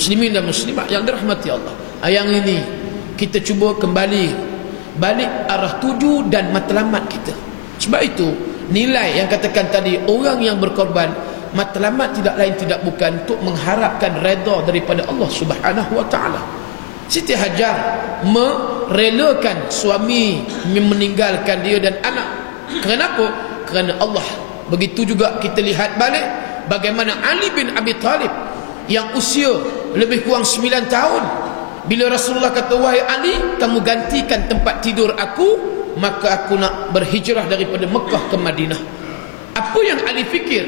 muslimin dan muslimat yang dirahmati Allah, yang ini kita cuba kembali balik arah tuju dan matlamat kita. Sebab itu nilai yang katakan tadi, orang yang berkorban, matlamat tidak lain tidak bukan untuk mengharapkan redha daripada Allah Subhanahu wa taala. Siti Hajar merelakan suami meninggalkan dia dan anak. Kenapa? Kerana Allah. Begitu juga kita lihat balik bagaimana Ali bin Abi Talib yang usia lebih kurang 9 tahun, bila Rasulullah kata, wahai Ali, kamu gantikan tempat tidur aku, maka aku nak berhijrah daripada Mekah ke Madinah. Apa yang Ali fikir?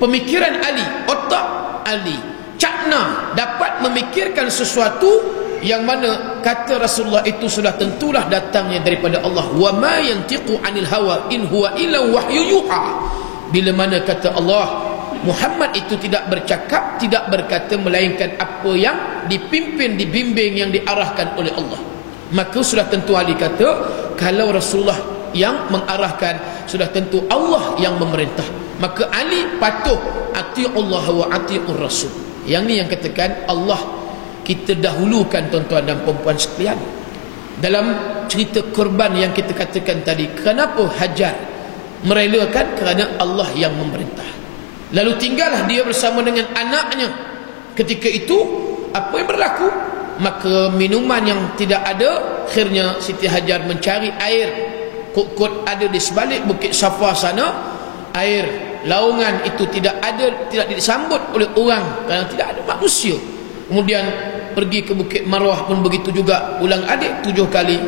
Pemikiran Ali, otak Ali, cakna dapat memikirkan sesuatu yang mana kata Rasulullah itu sudah tentulah datangnya daripada Allah. Wa ma yantiqu anil hawa in huwa illa wahyu yuha. Bila mana kata Allah, Muhammad itu tidak bercakap, tidak berkata, melainkan apa yang dipimpin, dibimbing, yang diarahkan oleh Allah. Maka sudah tentu Ali kata, kalau Rasulullah yang mengarahkan, sudah tentu Allah yang memerintah. Maka Ali patuh, ati'ullah wa ati'ur rasul. Yang ni yang katakan Allah kita dahulukan, tuan-tuan dan perempuan sekalian. Dalam cerita korban yang kita katakan tadi, kenapa Hajar merelakan? Kerana Allah yang memerintah. Lalu tinggallah dia bersama dengan anaknya. Ketika itu apa yang berlaku? Maka minuman yang tidak ada, akhirnya Siti Hajar mencari air. Kot-kot ada di sebalik Bukit Safa sana, air laungan itu tidak ada, tidak disambut oleh orang kerana tidak ada manusia. Kemudian pergi ke Bukit Marwah pun begitu juga, ulang adik 7 kali.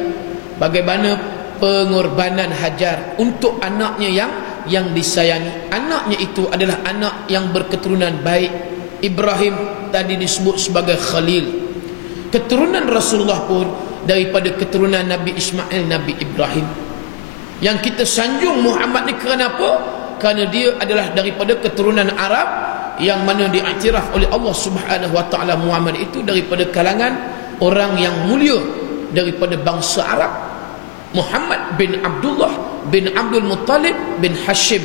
Bagaimana pengorbanan Hajar untuk anaknya yang disayangi. Anaknya itu adalah anak yang berketurunan baik. Ibrahim tadi disebut sebagai Khalil. Keturunan Rasulullah pun daripada keturunan Nabi Ismail, Nabi Ibrahim. Yang kita sanjung Muhammad ni kerana apa? Kerana dia adalah daripada keturunan Arab, yang mana diiktiraf oleh Allah Subhanahu wa taala Muhammad itu daripada kalangan orang yang mulia daripada bangsa Arab. Muhammad bin Abdullah bin Abdul Muttalib bin Hashim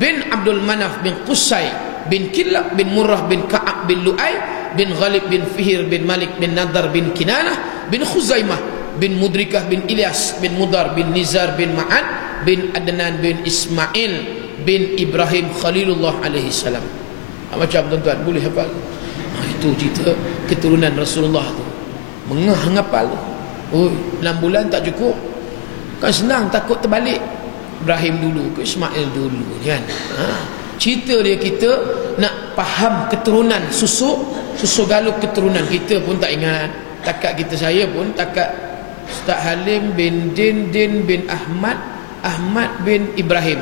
bin Abdul Manaf bin Qusay bin Kilab bin Murrah bin Ka'ab bin Lu'ay bin Ghalib bin Fihir bin Malik bin Nadar bin Kinanah bin Khuzaimah bin Mudrikah bin Ilyas bin Mudar bin Nizar bin Ma'an bin Adnan bin Ismail bin Ibrahim Khalilullah alaihi salam. Macam tuan-tuan boleh hafal. Itu cerita keturunan Rasulullah tu. Mengah ngapal. Oh, 6 bulan tak cukup. Kan senang, takut terbalik. Ibrahim dulu ke Ismail dulu kan. Cerita dia, kita nak faham keturunan, susu galuk keturunan kita pun tak ingat. Takat kita, saya pun takat Ustaz Halim bin Din bin Ahmad bin Ibrahim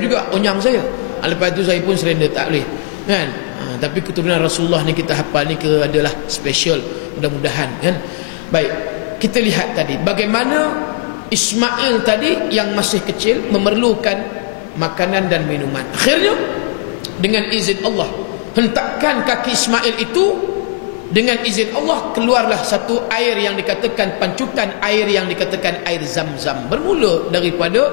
juga onyang saya. Lepas tu saya pun surrender, tak boleh kan. Tapi keturunan Rasulullah ni kita hafal ni adalah special, mudah-mudahan kan. Baik, kita lihat tadi bagaimana Ismail tadi yang masih kecil memerlukan makanan dan minuman. Akhirnya dengan izin Allah, hentakkan kaki Ismail itu, dengan izin Allah keluarlah satu air yang dikatakan pancutan air yang dikatakan air Zam-Zam. Bermula daripada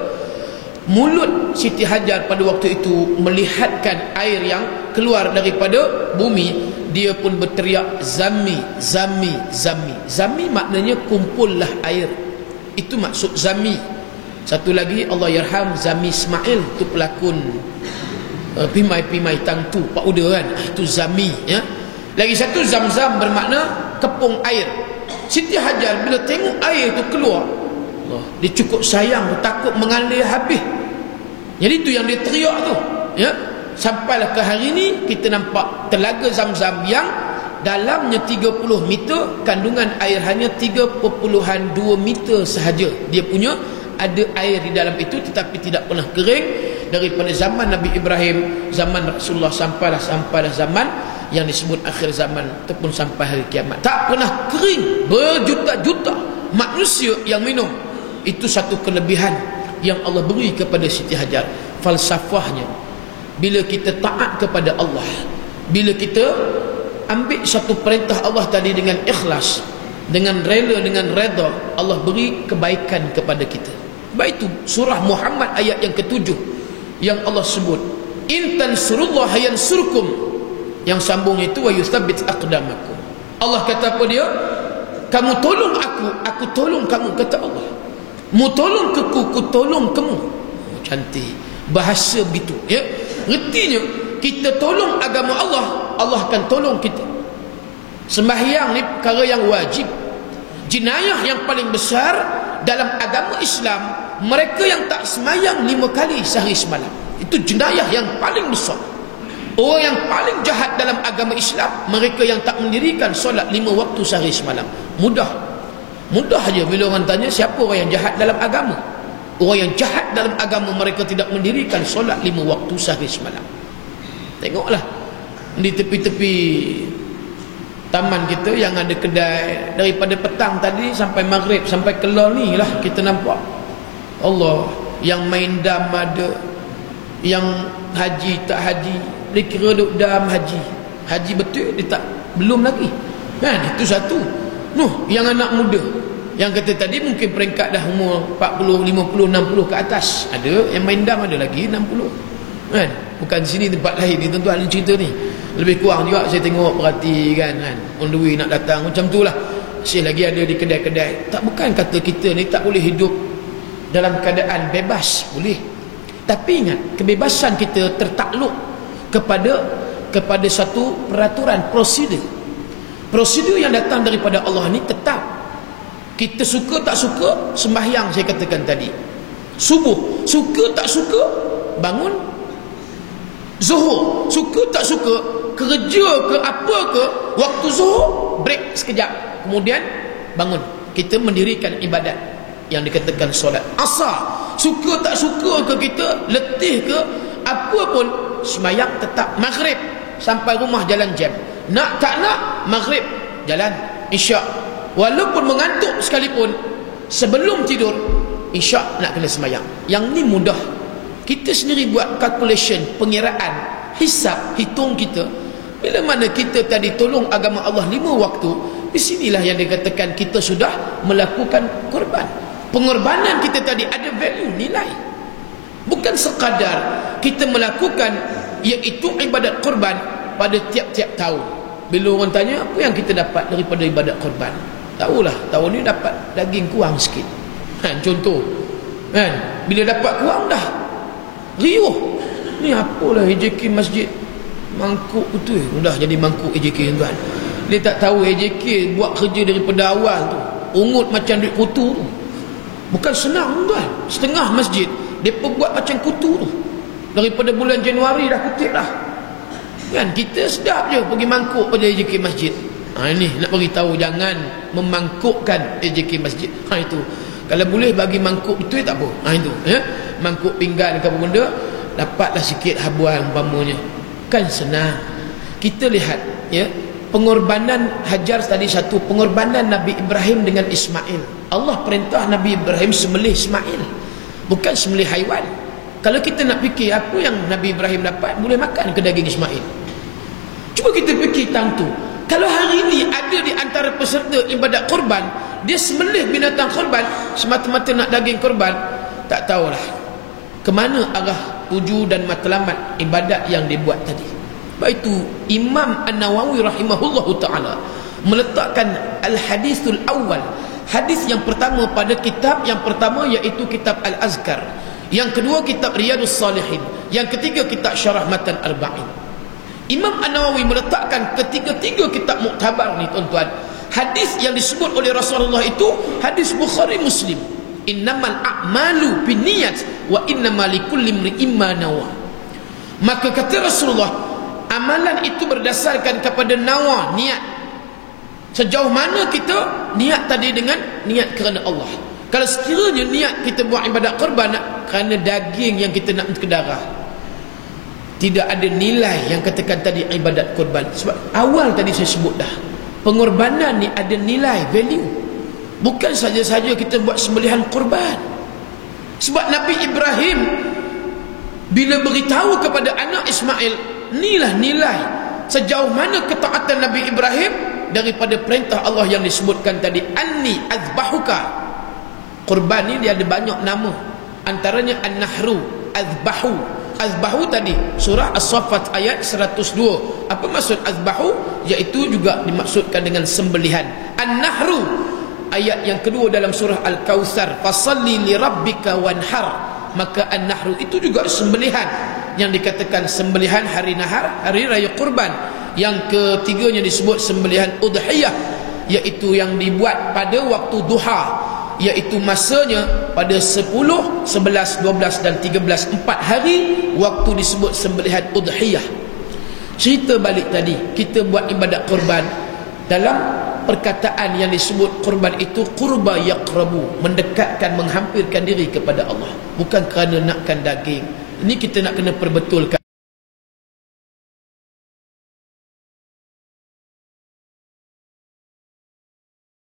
mulut Siti Hajar pada waktu itu melihatkan air yang keluar daripada bumi, dia pun berteriak Zami, Zami, Zami. Zami maknanya kumpullah air. Itu maksud Zami. Satu lagi, Allah yarham Zami Ismail, itu pelakon Pimai-Pimai Tangtu Pak Uda kan. Itu Zami ya. Lagi satu Zam-Zam bermakna kepung air. Siti Hajar bila tengok air itu keluar, dia cukup sayang, takut mengalir habis. Jadi itu yang dia teriak tu ya. Sampailah ke hari ni kita nampak telaga Zam-Zam yang dalamnya 30 meter, kandungan air hanya 3.2 meter sahaja. Dia punya ada air di dalam itu, tetapi tidak pernah kering daripada zaman Nabi Ibrahim, zaman Rasulullah, sampailah zaman yang disebut akhir zaman ataupun sampai hari kiamat. Tak pernah kering, berjuta-juta manusia yang minum. Itu satu kelebihan yang Allah beri kepada Siti Hajar. Falsafahnya, bila kita taat kepada Allah, bila kita ambil satu perintah Allah tadi dengan ikhlas, dengan rela, dengan redha, Allah beri kebaikan kepada kita. Baik itu surah Muhammad ayat yang ke-7 yang Allah sebut in tansurullah yansurkum, yang sambung itu wa yuthabbit aqdamakum. Allah kata apa dia? Kamu tolong aku tolong kamu, kata Allah. Mu tolong ku tolong kamu. Cantik bahasa begitu, ya. Retinya kita tolong agama Allah, Allah akan tolong kita. Sembahyang ni perkara yang wajib. Jenayah yang paling besar dalam agama Islam, mereka yang tak sembahyang 5 kali sehari semalam. Itu jenayah yang paling besar. Orang yang paling jahat dalam agama Islam, mereka yang tak mendirikan solat 5 waktu sehari semalam. Mudah aja bila orang tanya siapa orang yang jahat dalam agama. Orang yang jahat dalam agama, mereka tidak mendirikan solat 5 waktu sehari semalam. Tengoklah di tepi-tepi taman kita yang ada kedai, daripada petang tadi sampai maghrib, sampai kelar ni lah kita nampak. Allah, yang main dam ada, yang haji tak haji, dia kira duk dam haji betul dia tak, belum lagi kan. Itu satu. Yang anak muda yang kata tadi mungkin peringkat dah umur 40, 50, 60 ke atas, ada yang main dam, ada lagi 60 kan. Bukan sini, tempat lain ni tuan-tuan cerita ni lebih kurang juga saya tengok, perhati kan, on the way nak datang macam tu lah. Masih lagi ada di kedai-kedai. Tak, bukan kata kita ni tak boleh hidup dalam keadaan bebas, boleh. Tapi ingat, kebebasan kita tertakluk kepada satu peraturan, prosedur yang datang daripada Allah ni tetap. Kita suka tak suka sembahyang, saya katakan tadi, subuh, suka tak suka bangun zuhur, suka tak suka kerja ke apa ke, waktu zuhur break sekejap, kemudian bangun, kita mendirikan ibadat yang dikatakan solat. Asar, suka tak suka ke kita, letih ke apa pun, sembahyang tetap. Maghrib sampai rumah jalan jam, nak tak nak maghrib jalan isyak, walaupun mengantuk sekalipun, sebelum tidur isyak nak kena sembahyang. Yang ni mudah. Kita sendiri buat calculation, pengiraan, hisap, hitung kita. Bila mana kita tadi tolong agama Allah 5 waktu, di sinilah yang dikatakan kita sudah melakukan korban. Pengorbanan kita tadi ada value, nilai. Bukan sekadar kita melakukan iaitu ibadat korban pada tiap-tiap tahun. Bila orang tanya apa yang kita dapat daripada ibadat korban, tahulah tahun ni dapat daging kurang sikit kan, contoh kan. Bila dapat kurang dah riuh, ni apalah AJK masjid mangkuk betul, dah jadi mangkuk AJK tuan. Dia tak tahu AJK buat kerja daripada awal tu, ungut macam duit kutu tu. Bukan senang tuan. Setengah masjid depa buat macam kutu tu, daripada bulan Januari dah kutip dah kan. Kita sedap je pergi mangkuk pada AJK masjid. Ini nak bagi tahu, jangan memangkukkan AJK masjid. Itu kalau boleh bagi mangkuk betul tak apa. Itu ya, mangkuk pinggan ke apa benda, dapatlah sikit habuan umpamanya. Kan senang. Kita lihat ya, pengorbanan Hajar tadi satu, pengorbanan Nabi Ibrahim dengan Ismail. Allah perintah Nabi Ibrahim sembelih Ismail, bukan sembelih haiwan. Kalau kita nak fikir apa yang Nabi Ibrahim dapat, boleh makan ke daging Ismail? Cuba kita fikir tang tu. Kalau hari ini ada di antara peserta ibadat korban, dia sembelih binatang korban semata-mata nak daging korban, tak tahulah ke mana arah tuju dan matlamat ibadat yang dibuat tadi. Sebab itu Imam An-Nawawi rahimahullahu ta'ala meletakkan al-hadithul awal, hadis yang pertama pada kitab yang pertama, iaitu kitab Al-Azkar. Yang kedua kitab Riyadus Salihin. Yang ketiga kitab Syarah Matan Arba'in. Imam An-Nawawi meletakkan ketiga-tiga kitab muktabar ni tuan-tuan, hadis yang disebut oleh Rasulullah itu hadis Bukhari Muslim. Innamal a'malu binniyat wa innamal likulli imri'in ma nawa. Maka kata Rasulullah, amalan itu berdasarkan kepada nawa, niat. Sejauh mana kita niat tadi dengan niat kerana Allah. Kalau sekiranya niat kita buat ibadat korban kerana daging yang kita nak ke darah, tidak ada nilai yang katakan tadi ibadat korban. Sebab awal tadi saya sebut dah, pengorbanan ni ada nilai, value. Bukan saja-saja kita buat sembelihan korban. Sebab Nabi Ibrahim bila beritahu kepada anak Ismail, inilah nilai sejauh mana ketaatan Nabi Ibrahim daripada perintah Allah yang disebutkan tadi, anni azbahuka. Korban ni dia ada banyak nama, antaranya an-nahru, azbahu, azbahu tadi surah As-Saffat ayat 102. Apa maksud azbahu? Iaitu juga dimaksudkan dengan sembelihan. An-Nahru ayat yang kedua dalam surah Al-Kautsar, fasalli li rabbika wanhar. Maka an-nahru itu juga sembelihan, yang dikatakan sembelihan hari nahar, hari raya kurban. Yang ketiganya disebut sembelihan udhiyah, iaitu yang dibuat pada waktu duha, iaitu masanya pada 10, 11, 12 dan 13, 4 hari waktu disebut sembelihan udhiyah. Cerita balik tadi, kita buat ibadat kurban, dalam perkataan yang disebut kurban itu qurba yaqrabu, mendekatkan, menghampirkan diri kepada Allah, bukan kerana nakkan daging. Ini kita nak kena perbetulkan.